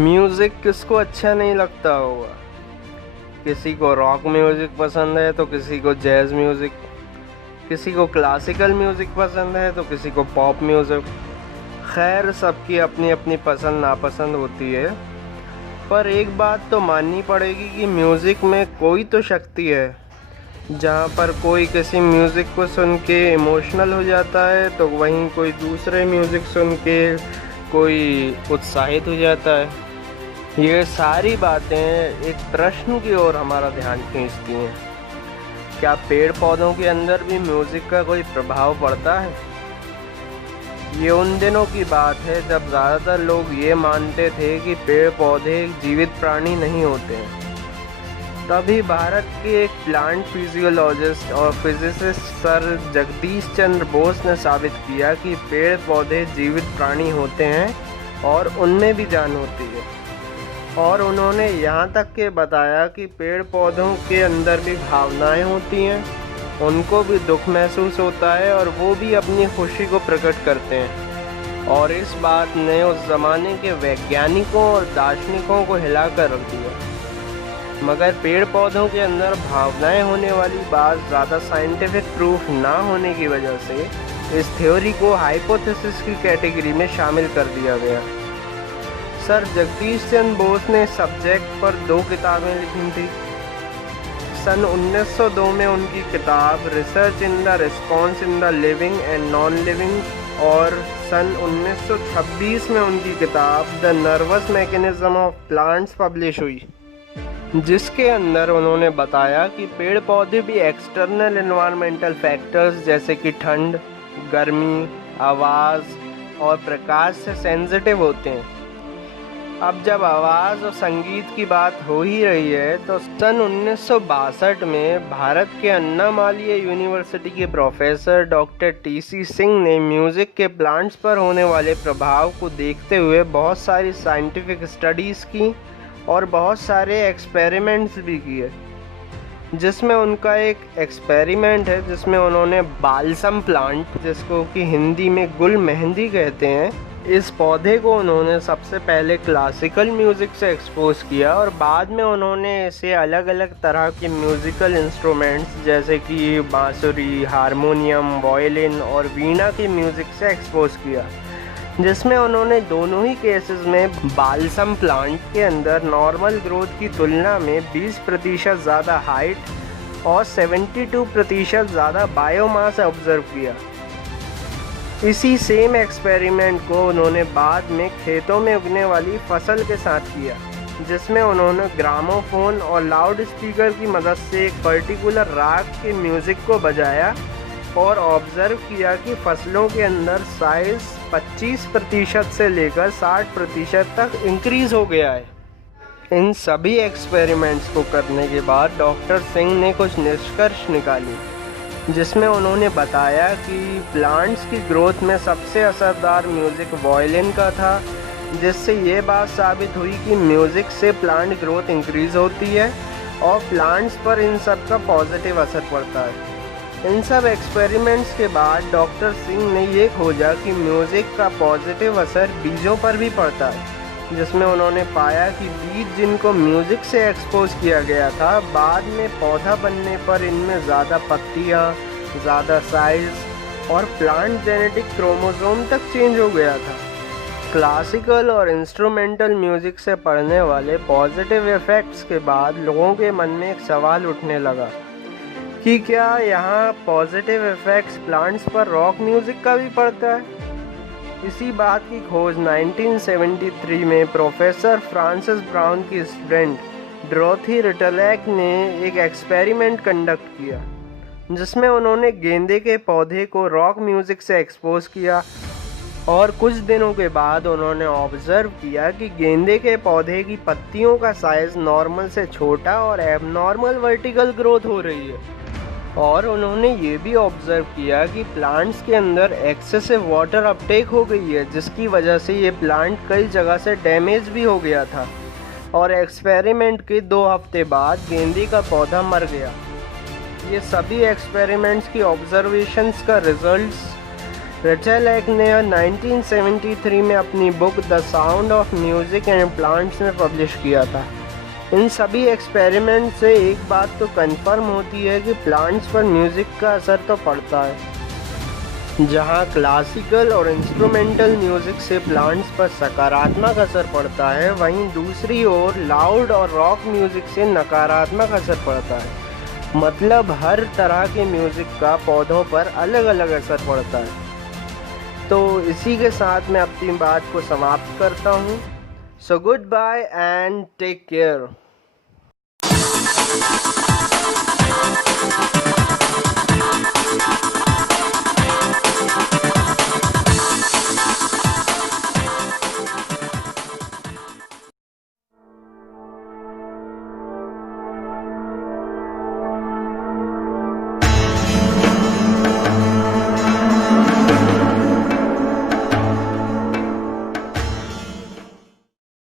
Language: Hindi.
म्यूज़िक किसको अच्छा नहीं लगता होगा। किसी को रॉक म्यूज़िक पसंद है तो किसी को जैज़ म्यूज़िक, किसी को क्लासिकल म्यूज़िक पसंद है तो किसी को पॉप म्यूज़िक। खैर, सबकी अपनी अपनी पसंद नापसंद होती है, पर एक बात तो माननी पड़ेगी कि म्यूज़िक में कोई तो शक्ति है। जहाँ पर कोई किसी म्यूज़िक को सुन के इमोशनल हो जाता है तो वहीं कोई दूसरे म्यूज़िक सुन के कोई उत्साहित हो जाता है। ये सारी बातें एक प्रश्न की ओर हमारा ध्यान खींचती हैं। क्या पेड़ पौधों के अंदर भी म्यूज़िक का कोई प्रभाव पड़ता है? ये उन दिनों की बात है जब ज़्यादातर लोग ये मानते थे कि पेड़ पौधे जीवित प्राणी नहीं होते हैं। तभी भारत के एक प्लांट फिजियोलॉजिस्ट और फिजिसिस्ट सर जगदीश चंद्र बोस ने साबित किया कि पेड़ पौधे जीवित प्राणी होते हैं और उनमें भी जान होती है। और उन्होंने यहाँ तक के बताया कि पेड़ पौधों के अंदर भी भावनाएं होती हैं, उनको भी दुख महसूस होता है और वो भी अपनी खुशी को प्रकट करते हैं। और इस बात ने उस ज़माने के वैज्ञानिकों और दार्शनिकों को हिलाकर रख दिया। मगर पेड़ पौधों के अंदर भावनाएं होने वाली बात ज़्यादा साइंटिफिक प्रूफ ना होने की वजह से इस थ्योरी को हाइपोथेसिस की कैटेगरी में शामिल कर दिया गया। सर जगदीश चंद्र बोस ने सब्जेक्ट पर 2 किताबें लिखी थी। सन 1902 में उनकी किताब research in the response in the living and non living और सन 1926 में उनकी किताब the nervous mechanism of plants publish हुई, जिसके अंदर उन्होंने बताया कि पेड़ पौधे भी एक्सटर्नल एनवायरमेंटल फैक्टर्स जैसे कि ठंड, गर्मी, आवाज़ और प्रकाश से सेंसिटिव होते हैं। अब जब आवाज़ और संगीत की बात हो ही रही है तो सन 1962 में भारत के अन्नामालय यूनिवर्सिटी के प्रोफेसर डॉक्टर टी.सी. सिंह ने म्यूज़िक के प्लांट्स पर होने वाले प्रभाव को देखते हुए बहुत सारी साइंटिफिक स्टडीज़ की और बहुत सारे एक्सपेरिमेंट्स भी किए। जिसमें उनका एक एक्सपेरिमेंट है जिसमें उन्होंने बालसम प्लांट, जिसको कि हिंदी में गुल मेहंदी कहते हैं, इस पौधे को उन्होंने सबसे पहले क्लासिकल म्यूज़िक से एक्सपोज किया और बाद में उन्होंने इसे अलग अलग तरह के म्यूज़िकल इंस्ट्रूमेंट्स जैसे कि बांसुरी, हारमोनियम, वायलिन और वीणा के म्यूज़िक से एक्सपोज किया। जिसमें उन्होंने दोनों ही केसेस में बालसम प्लांट के अंदर नॉर्मल ग्रोथ की तुलना में 20% ज़्यादा हाइट और 72% ज़्यादा बायोमास ऑब्जर्व किया। इसी सेम एक्सपेरिमेंट को उन्होंने बाद में खेतों में उगने वाली फसल के साथ किया, जिसमें उन्होंने ग्रामोफोन और लाउड स्पीकर की मदद से एक पर्टिकुलर राग के म्यूज़िक को बजाया और ऑब्ज़र्व किया कि फसलों के अंदर साइज़ 25% से लेकर 60% तक इंक्रीज़ हो गया है। इन सभी एक्सपेरिमेंट्स को करने के बाद डॉक्टर सिंह ने कुछ निष्कर्ष निकाली, जिसमें उन्होंने बताया कि प्लांट्स की ग्रोथ में सबसे असरदार म्यूज़िक वायलिन का था, जिससे ये बात साबित हुई कि म्यूज़िक से प्लांट ग्रोथ इंक्रीज़ होती है और प्लांट्स पर इन सब का पॉजिटिव असर पड़ता है। इन सब एक्सपेरिमेंट्स के बाद डॉक्टर सिंह ने ये खोजा कि म्यूज़िक का पॉजिटिव असर बीजों पर भी पड़ता है, जिसमें उन्होंने पाया कि बीज जिनको म्यूज़िक से एक्सपोज किया गया था, बाद में पौधा बनने पर इनमें ज़्यादा पत्तियाँ, ज़्यादा साइज़ और प्लांट जेनेटिक क्रोमोसोम तक चेंज हो गया था। क्लासिकल और इंस्ट्रूमेंटल म्यूज़िक से पड़ने वाले पॉजिटिव इफ़ेक्ट्स के बाद लोगों के मन में एक सवाल उठने लगा कि क्या यहाँ पॉजिटिव इफ़ेक्ट्स प्लांट्स पर रॉक म्यूज़िक का भी पड़ता है। इसी बात की खोज 1973 में प्रोफेसर फ्रांसिस ब्राउन की स्टूडेंट डोरोथी रिटलैक ने एक एक्सपेरिमेंट कंडक्ट किया, जिसमें उन्होंने गेंदे के पौधे को रॉक म्यूज़िक से एक्सपोज किया और कुछ दिनों के बाद उन्होंने ऑब्ज़र्व किया कि गेंदे के पौधे की पत्तियों का साइज़ नॉर्मल से छोटा और एबनॉर्मल वर्टिकल ग्रोथ हो रही है। और उन्होंने ये भी ऑब्ज़र्व किया कि प्लांट्स के अंदर एक्सेसिव वाटर अपटेक हो गई है, जिसकी वजह से ये प्लांट कई जगह से डैमेज भी हो गया था। और एक्सपेरिमेंट के 2 हफ्ते बाद गेंदे का पौधा मर गया। ये सभी एक्सपेरिमेंट्स की ऑब्जर्वेशंस का रिजल्ट्स रचेल एक ने 1973 में अपनी book the sound of music and plants में पब्लिश किया था। इन सभी एक्सपेरिमेंट से एक बात तो कंफर्म होती है कि प्लांट्स पर म्यूज़िक का असर तो पड़ता है। जहाँ क्लासिकल और इंस्ट्रूमेंटल म्यूज़िक से प्लांट्स पर सकारात्मक असर पड़ता है, वहीं दूसरी ओर लाउड और रॉक म्यूज़िक से नकारात्मक असर पड़ता है। मतलब हर तरह के म्यूज़िक का पौधों पर अलग अलग असर पड़ता है। तो इसी के साथ मैं अपनी बात को समाप्त करता हूँ। So goodbye and take care.